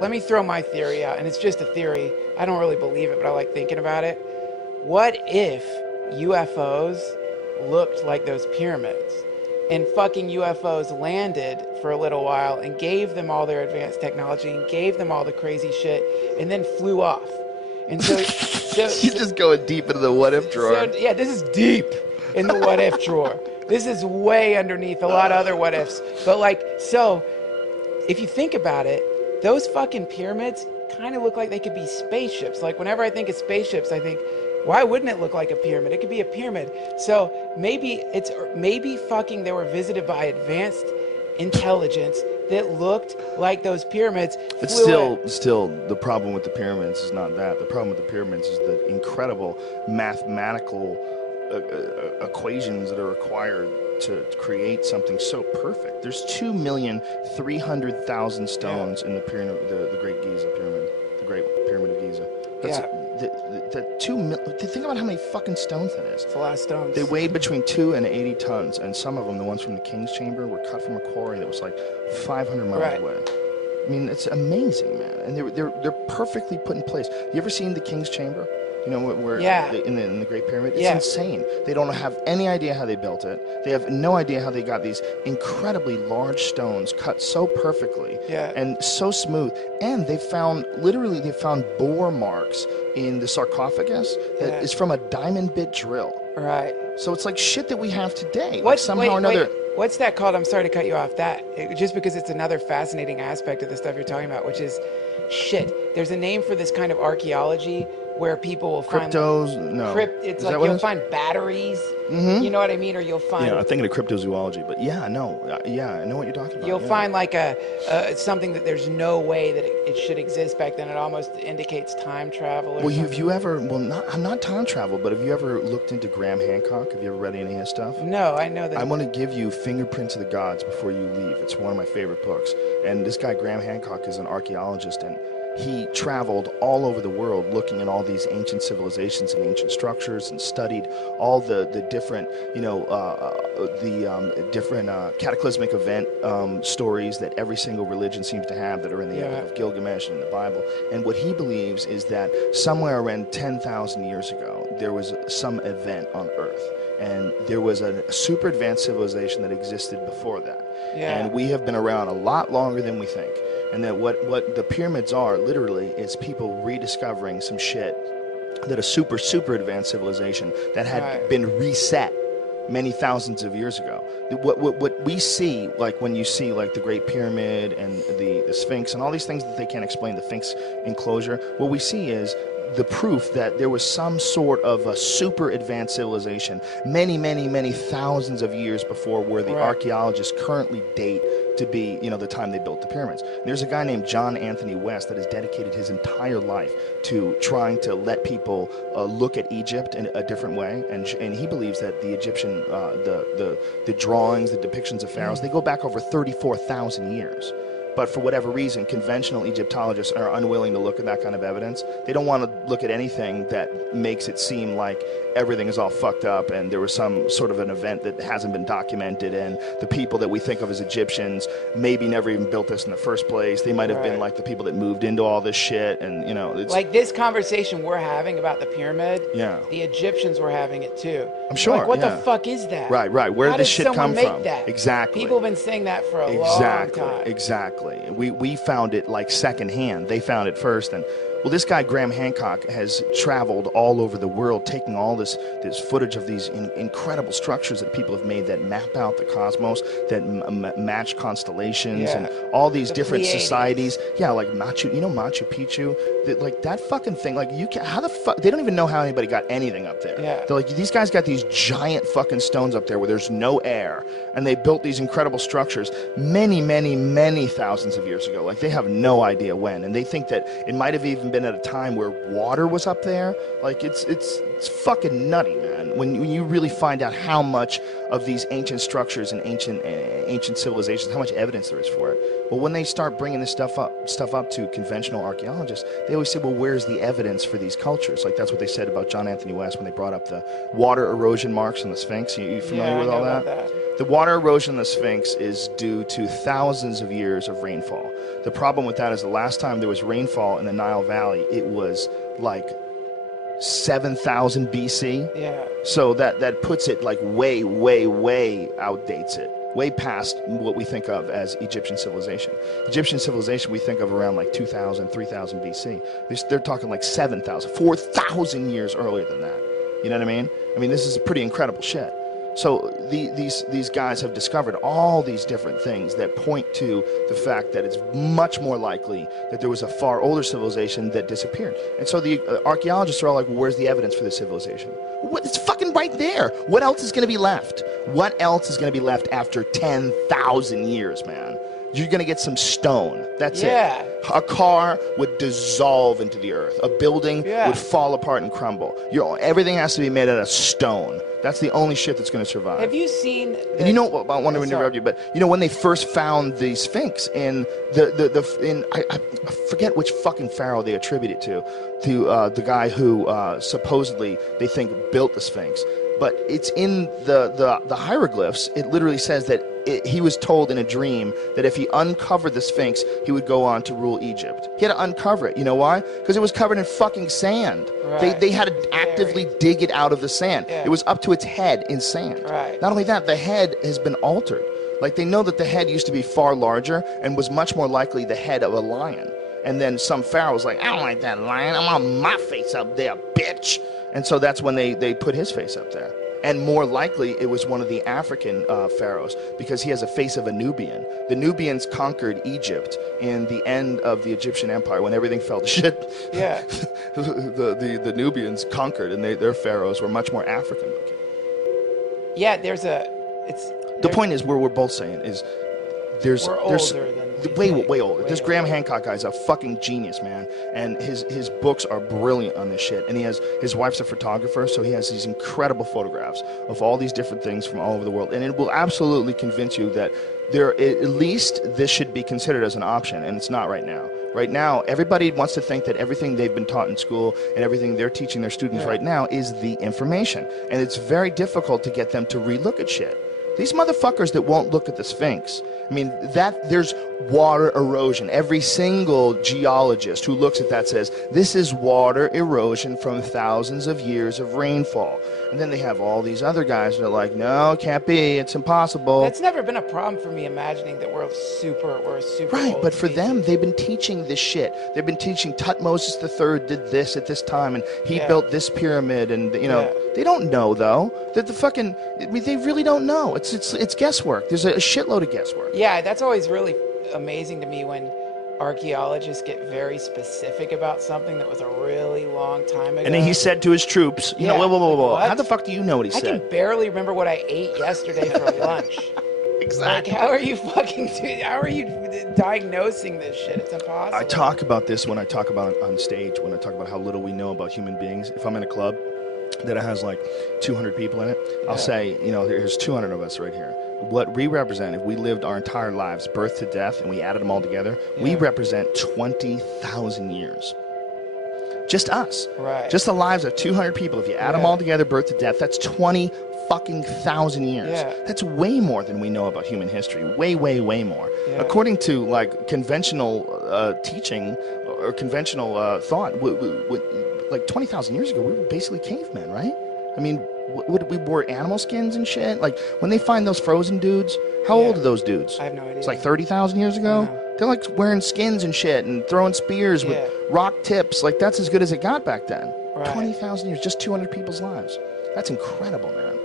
Let me throw my theory out, and it's just a theory. I don't really believe it, but I like thinking about it. What if UFOs looked like those pyramids? And fucking UFOs landed for a little while and gave them all their advanced technology and gave them all the crazy shit and then flew off. And so She's just going deep into the what if drawer. So, yeah, this is deep in the what if drawer. This is way underneath a lot of other what ifs. But like, so if you think about it, those fucking pyramids kind of look like they could be spaceships. Like whenever I think of spaceships, I think, why wouldn't it look like a pyramid? It could be a pyramid. So maybe fucking they were visited by advanced intelligence that looked like those pyramids. But still, the problem with the pyramids is not that. The problem with the pyramids is the incredible mathematical equations that are required to create something so perfect. There's 2,300,000 stones in the pyramid, the Great Giza pyramid, the Great Pyramid of Giza. That's think about how many fucking stones that is. It's a lot of stones. They weighed between 2 and 80 tons, and some of them, the ones from the King's Chamber, were cut from a quarry that was like 500 miles away. I mean, it's amazing, man, and they're perfectly put in place. You ever seen the King's Chamber? You know where in the Great Pyramid? It's insane. They don't have any idea how they built it. They have no idea how they got these incredibly large stones cut so perfectly and so smooth. And they found bore marks in the sarcophagus that is from a diamond bit drill. Right. So it's like shit that we have today. What's that called? I'm sorry to cut you off. Just because it's another fascinating aspect of the stuff you're talking about, which is shit. There's a name for this kind of archaeology where people will find it's like you'll find batteries. You know what I mean? Or you'll find I'm thinking of cryptozoology, but I know what you're talking about. You'll find like something that there's no way that it should exist back then. It almost indicates time travel. Have you ever? Not time travel, but have you ever looked into Graham Hancock? Have you ever read any of his stuff? No, I know that. I want to give you Fingerprints of the Gods before you leave. It's one of my favorite books. And this guy Graham Hancock is an archaeologist, and he traveled all over the world looking at all these ancient civilizations and ancient structures and studied all the different, different cataclysmic event stories that every single religion seems to have that are in the Epic of Gilgamesh and in the Bible. And what he believes is that somewhere around 10,000 years ago, there was some event on Earth. And there was a super advanced civilization that existed before that. And we have been around a lot longer than we think. And that what the pyramids are, literally, is people rediscovering some shit that a super, super advanced civilization that had been reset many thousands of years ago. What we see, like when you see like the Great Pyramid and the Sphinx and all these things that they can't explain, the Sphinx enclosure, what we see is the proof that there was some sort of a super advanced civilization many, many, many thousands of years before where the archaeologists currently date to be, the time they built the pyramids. There's a guy named John Anthony West that has dedicated his entire life to trying to let people look at Egypt in a different way, and he believes that the Egyptian, the drawings, the depictions of pharaohs, they go back over 34,000 years. But for whatever reason, conventional Egyptologists are unwilling to look at that kind of evidence. They don't want to look at anything that makes it seem like everything is all fucked up and there was some sort of an event that hasn't been documented, and the people that we think of as Egyptians maybe never even built this in the first place. They might have been like the people that moved into all this shit, and it's like this conversation we're having about the pyramid. The Egyptians were having it too. I'm sure. Like, what the fuck is that? Right. Where did this shit come from? That? Exactly. People have been saying that for a long time. Exactly. We found it like secondhand. They found it first, and this guy Graham Hancock has traveled all over the world, taking all this footage of these incredible structures that people have made that map out the cosmos, that match constellations, and all these different societies. Yeah, like Machu Picchu, like that fucking thing. Like how the fuck? They don't even know how anybody got anything up there. They're like, these guys got these giant fucking stones up there where there's no air, and they built these incredible structures many, many, many thousands of years ago. Like they have no idea when, and they think that it might have even been at a time where water was up there. Like it's fucking nutty, man. man. When you really find out how much of these ancient structures and ancient civilizations, how much evidence there is for it. Well, when they start bringing this stuff up to conventional archaeologists, they always say, well, where's the evidence for these cultures? Like that's what they said about John Anthony West when they brought up the water erosion marks on the Sphinx. You familiar with all that? The water erosion in the Sphinx is due to thousands of years of rainfall. The problem with that is the last time there was rainfall in the Nile Valley, it was like 7,000 BC. Yeah. So that puts it like way outdates it. Way past what we think of as Egyptian civilization. Egyptian civilization we think of around like 2,000, 3,000 BC. They're talking like 7,000, 4,000 years earlier than that. You know what I mean? I mean, this is pretty incredible shit. So these guys have discovered all these different things that point to the fact that it's much more likely that there was a far older civilization that disappeared. And so the archaeologists are all like, well, where's the evidence for this civilization? It's fucking right there. What else is going to be left? What else is going to be left after 10,000 years, man? You're going to get some stone. That's it. A car would dissolve into the earth. A building would fall apart and crumble. Everything has to be made out of stone. That's the only shit that's going to survive. Have you seen... And you know what, I want to interrupt you, but you know when they first found the Sphinx in I forget which fucking pharaoh they attribute it to the guy who supposedly they think built the Sphinx. But it's in the hieroglyphs. It literally says that he was told in a dream that if he uncovered the Sphinx, he would go on to rule Egypt. He had to uncover it. You know why? Because it was covered in fucking sand. Right. They had to actively dig it out of the sand. Yeah. It was up to its head in sand. Right. Not only that, the head has been altered. Like they know that the head used to be far larger and was much more likely the head of a lion. And then some pharaoh was like, I don't like that lion. I want my face up there, bitch. And so that's when they put his face up there. And more likely, it was one of the African pharaohs because he has a face of a Nubian. The Nubians conquered Egypt in the end of the Egyptian Empire when everything fell to shit. Yeah. the Nubians conquered, and their pharaohs were much more African looking. Yeah, the point is, where we're both saying is, there's way older. This Graham Hancock guy's a fucking genius, man, and his books are brilliant on this shit. And his wife's a photographer, so he has these incredible photographs of all these different things from all over the world, and it will absolutely convince you that at least this should be considered as an option, and it's not right now. Right now, everybody wants to think that everything they've been taught in school and everything they're teaching their students right now is the information, and it's very difficult to get them to relook at shit. These motherfuckers that won't look at the Sphinx, I mean, there's water erosion. Every single geologist who looks at that says, this is water erosion from thousands of years of rainfall. And then they have all these other guys that are like, no, it can't be, it's impossible. That's never been a problem for me imagining that we're a super right, old but for species. them, they've been teaching this shit. They've been teaching Tutmosis III did this at this time, and he built this pyramid, and they don't know though. That they really don't know. It's guesswork. There's a shitload of guesswork. Yeah, that's always really amazing to me when archaeologists get very specific about something that was a really long time ago. And then he said to his troops, whoa. What? How the fuck do you know what he said? I can barely remember what I ate yesterday for lunch. Exactly. Like, how are you diagnosing this shit? It's impossible. I talk about this when I talk about on stage, when I talk about how little we know about human beings. If I'm in a club that has like 200 people in it, I'll say, there's 200 of us right here. What we represent, if we lived our entire lives, birth to death, and we added them all together, we represent 20,000 years. Just us. Right. Just the lives of 200 people. If you add them all together, birth to death, that's 20,000 years. Yeah. That's way more than we know about human history. Way more. Yeah. According to like conventional teaching or conventional thought, like 20,000 years ago, we were basically cavemen, right? I mean, we wore animal skins and shit. Like when they find those frozen dudes, how old are those dudes? I have no idea. It's like 30,000 years ago. They're like wearing skins and shit and throwing spears with rock tips. Like that's as good as it got back then. Right. 20,000 years, just 200 people's lives. That's incredible, man.